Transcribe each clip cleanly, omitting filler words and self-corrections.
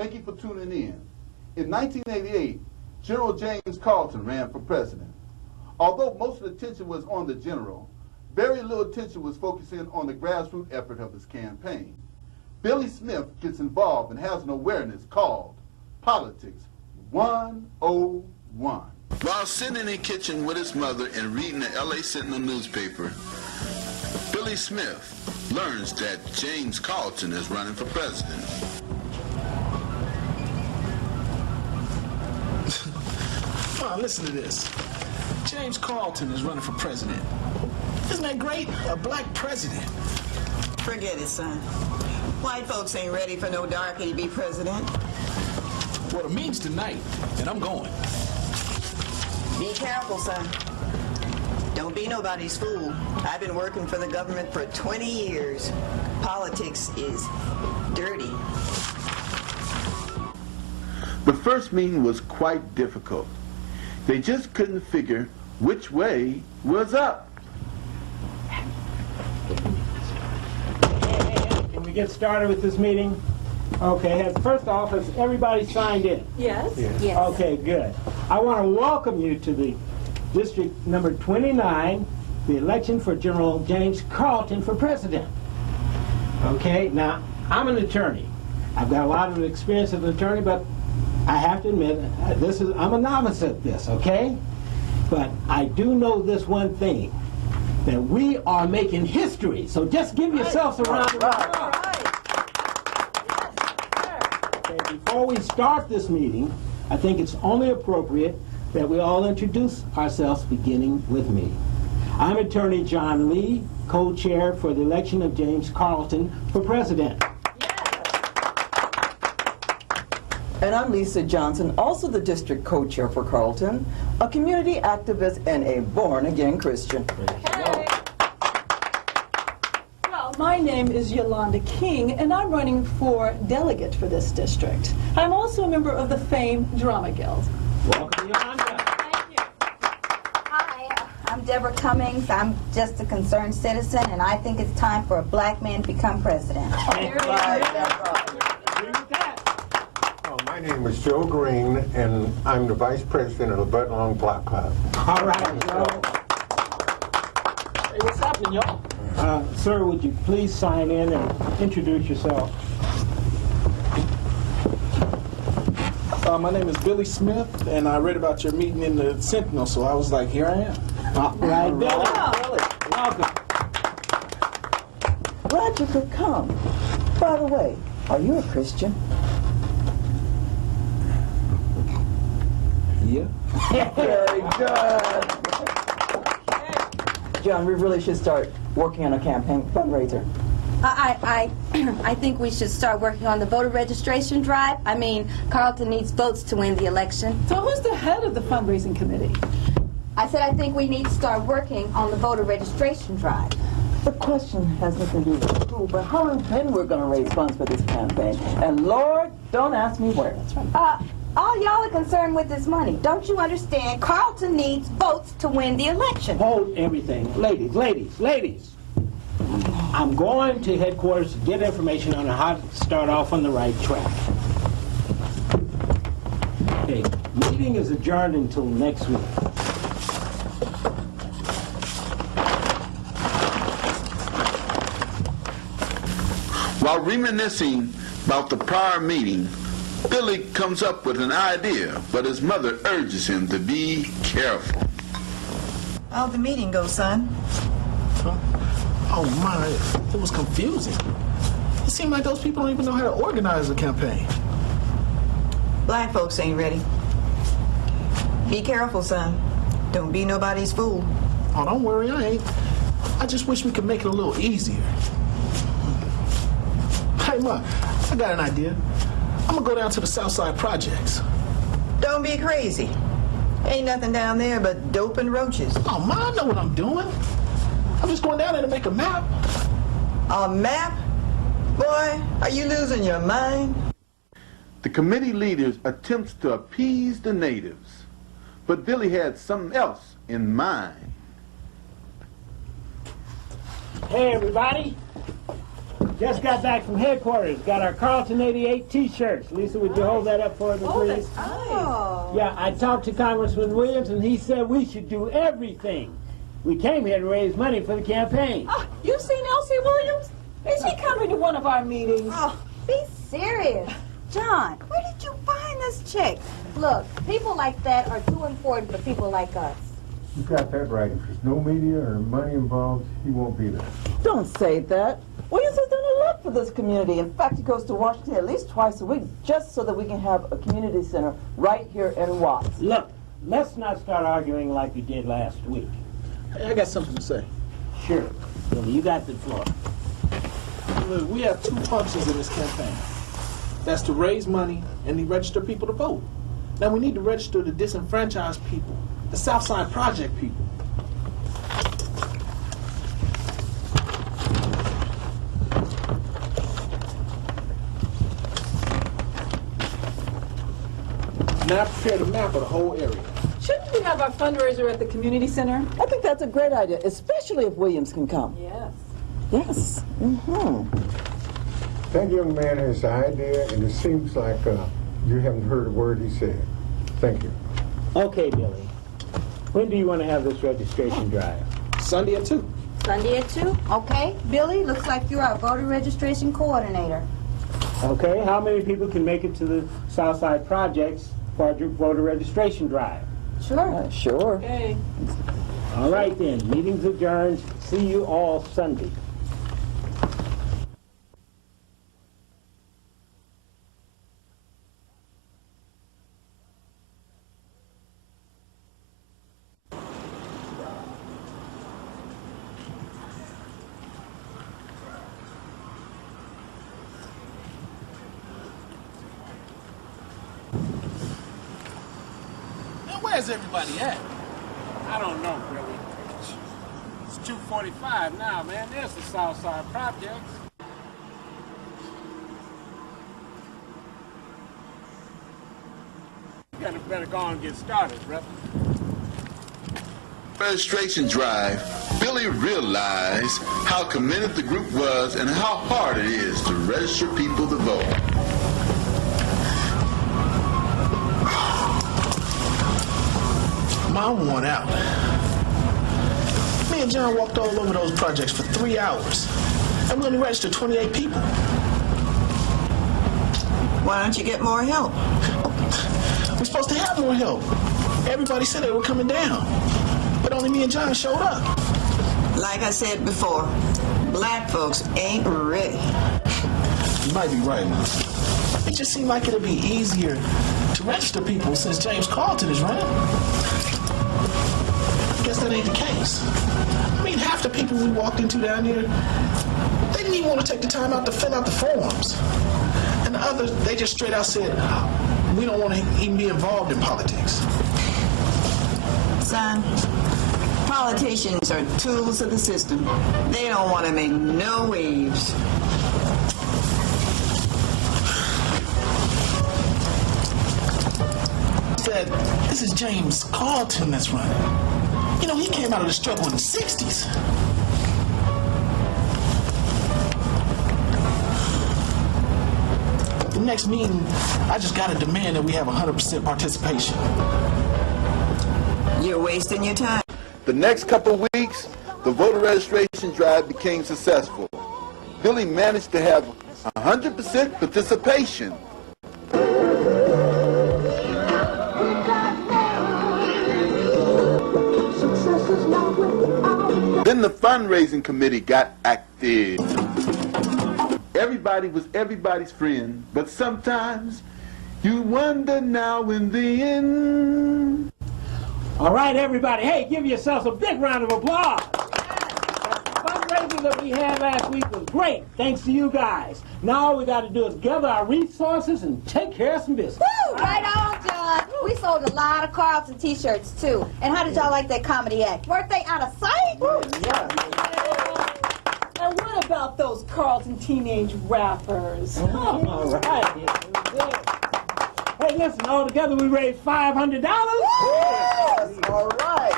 Thank you for tuning in. In 1988, General James Carlton ran for president. Although most of the attention was on the general, very little attention was focusing on the grassroots effort of his campaign. Billy Smith gets involved and has an awareness called Politics 101. While sitting in the kitchen with his mother and reading the LA Sentinel newspaper, Billy Smith learns that James Carlton is running for president. Oh, listen to this. James Carlton is running for president. Isn't that great? A black president. Forget it, son. White folks ain't ready for no darky to be president. Well, it means tonight, and I'm going. Be careful, son. Don't be nobody's fool. I've been working for the government for 20 years. Politics is dirty. The first meeting was quite difficult. They just couldn't figure which way was up. Can we get started with this meeting? Okay, first off, has everybody signed in? Yes. Yes. Okay, good. I want to welcome you to the District number 29, the election for General James Carlton for president. Okay, now, I'm an attorney. I've got a lot of experience as an attorney, but I have to admit, I'm a novice at this, okay? But I do know this one thing, that we are making history, so just give yourselves a round of applause. Okay, before we start this meeting, I think it's only appropriate that we all introduce ourselves, beginning with me. I'm Attorney John Lee, co-chair for the election of James Carlton for president. And I'm Lisa Johnson, also the district co-chair for Carlton, a community activist and a born-again Christian. Hey. Well, my name is Yolanda King, and I'm running for delegate for this district. I'm also a member of the famed Drama Guild. Welcome, Yolanda. Thank you. Hi, I'm Deborah Cummings. I'm just a concerned citizen, and I think it's time for a black man to become president. Agree with that. My name is Joe Green, and I'm the Vice President of the Bud Long Block Club. All right, Joe. Hey, what's happening, y'all? Sir, would you please sign in and introduce yourself? My name is Billy Smith, and I read about your meeting in the Sentinel, so I was like, here I am. All right, Billy. Welcome. Glad you could come. By the way, are you a Christian? Yeah. Very good. John, we really should start working on a campaign fundraiser. I think we should start working on the voter registration drive. I mean, Carlton needs votes to win the election. So who's the head of the fundraising committee? I said I think we need to start working on the voter registration drive. The question has nothing to do with who, but how and when we're going to raise funds for this campaign. And Lord, don't ask me where. That's right. All y'all are concerned with this money. Don't you understand? Carlton needs votes to win the election. Hold everything. Ladies. I'm going to headquarters to get information on how to start off on the right track. Okay, meeting is adjourned until next week. While reminiscing about the prior meeting, Billy comes up with an idea, but his mother urges him to be careful. How'd the meeting go, son? Huh? Oh, my, it was confusing. It seemed like those people don't even know how to organize a campaign. Black folks ain't ready. Be careful, son. Don't be nobody's fool. Oh, don't worry, I ain't. I just wish we could make it a little easier. Hey, Ma, I got an idea. I'm gonna go down to the Southside Projects. Don't be crazy. Ain't nothing down there but dope and roaches. Oh, Ma, I know what I'm doing. I'm just going down there to make a map. A map? Boy, are you losing your mind? The committee leaders attempts to appease the natives, but Billy had something else in mind. Hey, everybody. Just got back from headquarters. Got our Carlton 88 T-shirts. Lisa, would you hold that up for me, please? Oh. Yeah, I talked to Congressman Williams, and he said we should do everything. We came here to raise money for the campaign. Oh, you seen Elsie Williams? Is she coming to one of our meetings? Oh, be serious. John, where did you find this chick? Look, people like that are too important for people like us. You got that right. If there's no media or money involved, he won't be there. Don't say that. Williams has done a lot for this community. In fact, he goes to Washington at least twice a week just so that we can have a community center right here in Watts. Look, let's not start arguing like we did last week. Hey, I got something to say. Sure. Billy, you got the floor. Look, we have two functions in this campaign. That's to raise money and to register people to vote. Now we need to register the disenfranchised people, the Southside Project people. Now prepare a map of the whole area. Shouldn't we have our fundraiser at the community center? I think that's a great idea, especially if Williams can come. Yes. Yes. That young man has an idea, and it seems like you haven't heard a word he said. Thank you. Okay, Billy. When do you want to have this registration drive? Sunday at 2. Sunday at 2? Okay. Billy, looks like you're our voter registration coordinator. Okay, how many people can make it to the Southside Project's voter registration drive? Sure. Sure. Okay. All right then, meeting's adjourned. See you all Sunday. Where's everybody at? I don't know, Billy. It's 2:45 now, man. There's the Southside Projects. You better go and get started, brother. Registration drive, Billy realized how committed the group was and how hard it is to register people to vote. I'm worn out. Me and John walked all over those projects for 3 hours, and we only registered 28 people. Why don't you get more help? We're supposed to have more help. Everybody said they were coming down, but only me and John showed up. Like I said before, black folks ain't ready. You might be right, man. It just seemed like it'd be easier to register people since James Carlton is running. I guess that ain't the case. I mean, half the people we walked into down here, they didn't even want to take the time out to fill out the forms. And the others, they just straight out said, we don't want to even be involved in politics. Son, politicians are tools of the system. They don't want to make no waves. That this is James Carlton that's running. You know, he came out of the struggle in the 60s. At the next meeting, I just got to demand that we have 100% participation. You're wasting your time. The next couple weeks, the voter registration drive became successful. Billy managed to have 100% participation. Then the fundraising committee got active. Everybody was everybody's friend, but sometimes you wonder now in the end. All right, everybody. Hey, give yourselves a big round of applause. The fundraiser that we had last week was great, thanks to you guys. Now all we got to do is gather our resources and take care of some business. Woo! Right on, John. We sold a lot of Carlton T-shirts, too. And how did y'all like that comedy act? Weren't they out of sight? Woo! Yeah. And what about those Carlton teenage rappers? All right. Yes, it was good. Hey, listen, all together we raised $500. Yes, all right.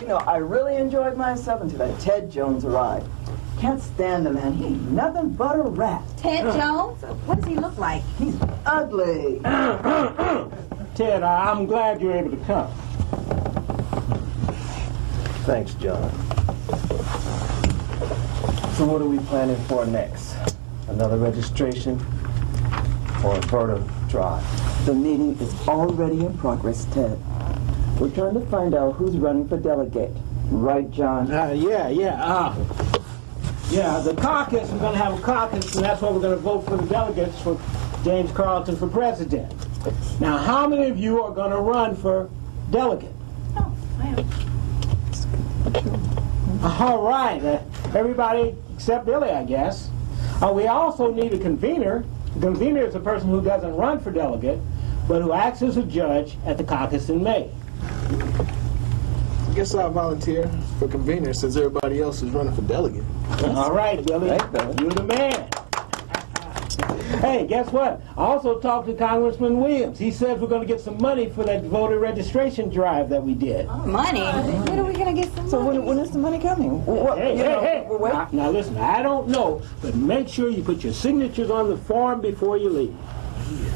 You know, I really enjoyed myself until that Ted Jones arrived. can't stand the man. He ain't nothing but a rat. Ted Jones? What does he look like? He's ugly. Ted, I'm glad you're able to come. Thanks, John. So what are we planning for next? Another registration or a voter drive? The meeting is already in progress, Ted. We're trying to find out who's running for delegate. Right, John? Yeah, the caucus, we're going to have a caucus, and that's why we're going to vote for the delegates for James Carlton for president. Now, how many of you are going to run for delegate? Oh, I am. All right, everybody except Billy, I guess. We also need a convener. The convener is a person who doesn't run for delegate, but who acts as a judge at the caucus in May. I guess I'll volunteer for convener since everybody else is running for delegate. All right, Billy. You're the man. Hey, guess what? I also talked to Congressman Williams. He says we're going to get some money for that voter registration drive that we did. Money? When are we going to get some money? So when is the money coming? What, Hey. Now listen, I don't know, but make sure you put your signatures on the form before you leave.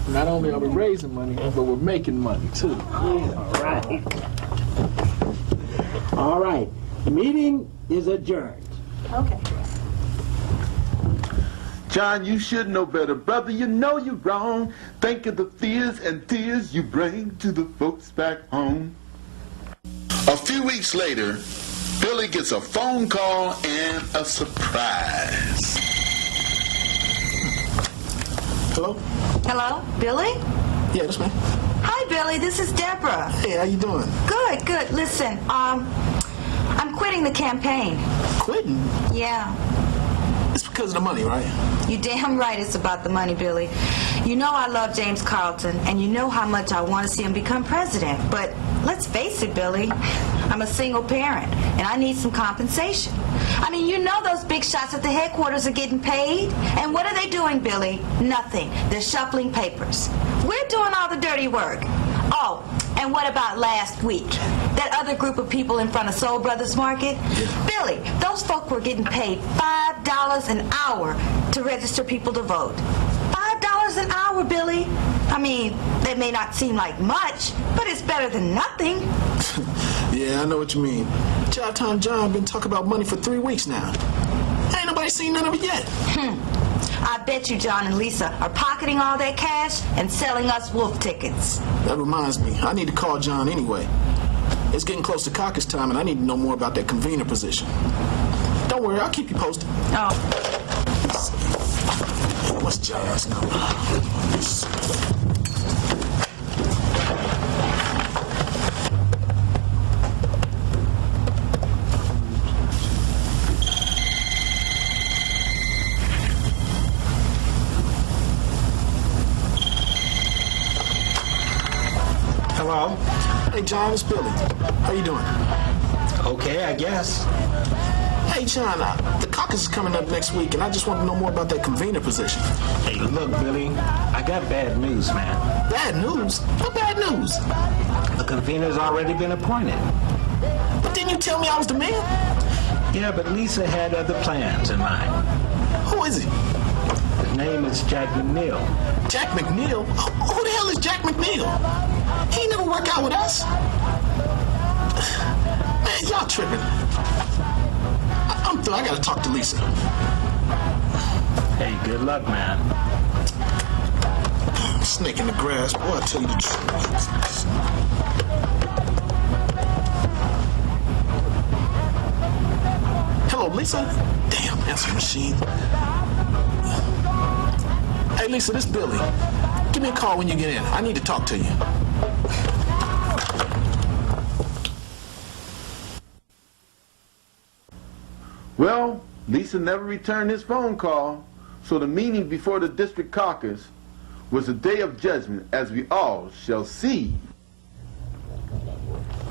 Not only are we raising money, but we're making money, too. All right. All right. The meeting is adjourned. Okay. John, you should know better. Brother, you know you're wrong. Think of the fears and tears you bring to the folks back home. A few weeks later, Billy gets a phone call and a surprise. Hello? Hello, Billy? Yeah, that's me. Hi, Billy. This is Deborah. Hey, how you doing? Good. Listen, I'm quitting the campaign. Quitting? Yeah. It's because of the money, right? You damn right it's about the money, Billy. You know I love James Carlton, and you know how much I want to see him become president. But let's face it, Billy, I'm a single parent, and I need some compensation. I mean, you know those big shots at the headquarters are getting paid. And what are they doing, Billy? Nothing. They're shuffling papers. We're doing all the dirty work. Oh, and what about last week? That other group of people in front of Soul Brothers Market? Billy, those folk were getting paid $5 an hour to register people to vote. $5 an hour, Billy. I mean, that may not seem like much, but it's better than nothing. Yeah, I know what you mean. Job Time John been talking about money for 3 weeks now. Ain't nobody seen none of it yet. I bet you John and Lisa are pocketing all that cash and selling us wolf tickets. That reminds me, I need to call John anyway. It's getting close to caucus time, and I need to know more about that convener position. Don't worry, I'll keep you posted. Oh. What's John's number? Hello? Hey, John, it's Billy. How you doing? Okay, I guess. Hey, John, the caucus is coming up next week, and I just want to know more about that convener position. Hey, look, Billy, I got bad news, man. Bad news? What bad news? The convener's already been appointed. But didn't you tell me I was the man? Yeah, but Lisa had other plans in mind. Who is he? His name is Jack McNeil. Jack McNeil? Who the hell is Jack McNeil? He ain't never worked out with us. Man, y'all tripping. I'm through. I gotta talk to Lisa. Hey, good luck, man. Snake in the grass. Boy, I tell you the truth. Hello, Lisa? Damn, answer machine. Hey, Lisa, this is Billy. Give me a call when you get in. I need to talk to you. Well, Lisa never returned his phone call, so the meeting before the district caucus was a day of judgment, as we all shall see.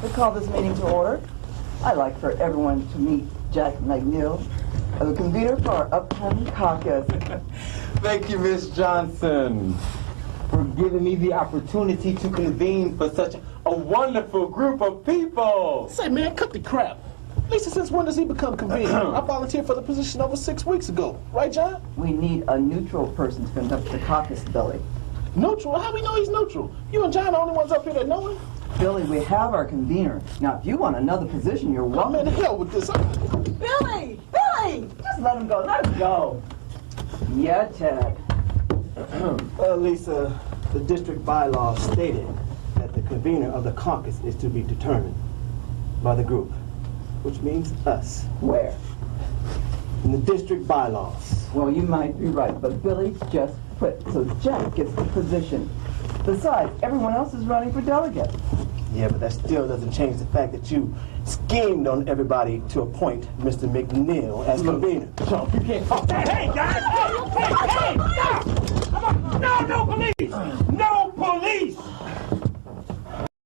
We call this meeting to order. I'd like for everyone to meet Jack McNeil, the convener for our upcoming caucus. Thank you, Miss Johnson, for giving me the opportunity to convene for such a wonderful group of people. Say, man, cut the crap. Lisa, since when does he become convener? I volunteered for the position over 6 weeks ago. Right, John? We need a neutral person to conduct the caucus, Billy. Neutral? How we know he's neutral? You and John are the only ones up here that know him. Billy, we have our convener. Now, if you want another position, you're welcome. I'm in hell with this. Billy! Billy! Just let him go. Let him go. Yeah, Ted. Lisa, the district bylaws stated that the convener of the caucus is to be determined by the group, which means us. Where? In the district bylaws. Well, you might be right, but Billy just quit, so Jack gets the position. Besides, everyone else is running for delegate. Yeah, but that still doesn't change the fact that you schemed on everybody to appoint Mr. McNeil as convener. You can't. Hey, guys! Hey, stop! No, police!